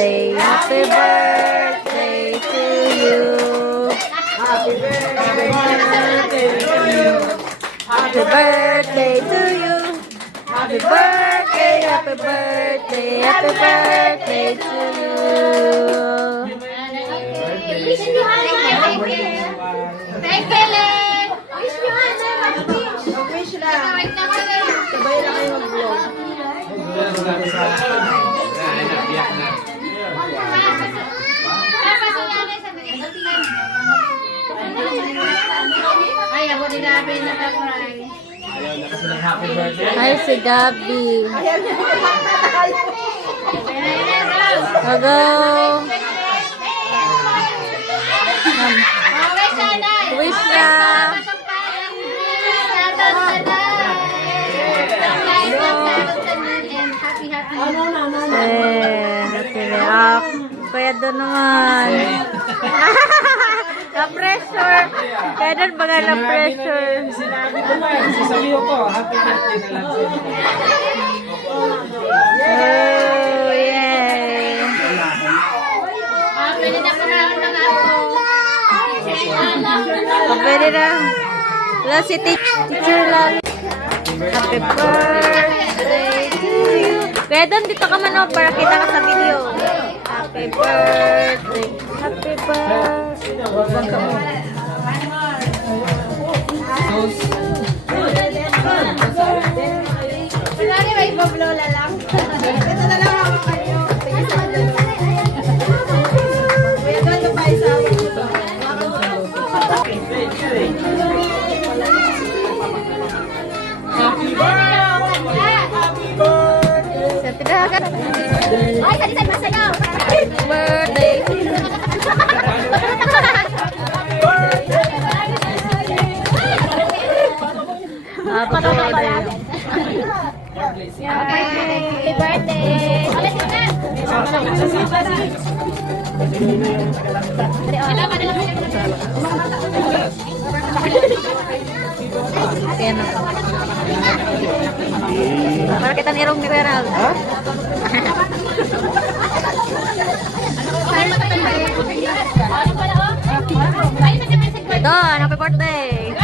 birthday. Happy birthday to you. Happy birthday to you. Happy birthday to you. Happy birthday, happy birthday, happy birthday to you. Wish nyo, Hana. Thank you, Len. Wish nyo, Hana. Mag-wish lang. Wait na ka lang. Sabay na kayo mag-vlog. Ay, ako din Gabi na ka-cry. Hi, si Gabi. Ayan, Hello. Okay, sana. Wish na. Happy react. Kaya doon naman. Na-pressure. Kaya doon baga na-pressure. Sinabi ko ba, sasabihin ko, happy birthday na lang siya. Oh, yay. Pwede na panahon ng ako. Pwede na. Wala si teacher lang. Happy birthday to you. Kaya doon dito ka man para kita ka sa video. Happy birthday. Happy birthday. Huwag ka mo. Kunwari may bablola lang. ito na lang ako kayo. Sige sa dalawa. Kaya doon na pa isa. Sa tinahagan. Ay, sali-sali masayaw. Birthday. Happy birthday. Happy birthday. Ulit na. Ayan na. Para kita nirong ni Kuya Ral. Don, happy birthday.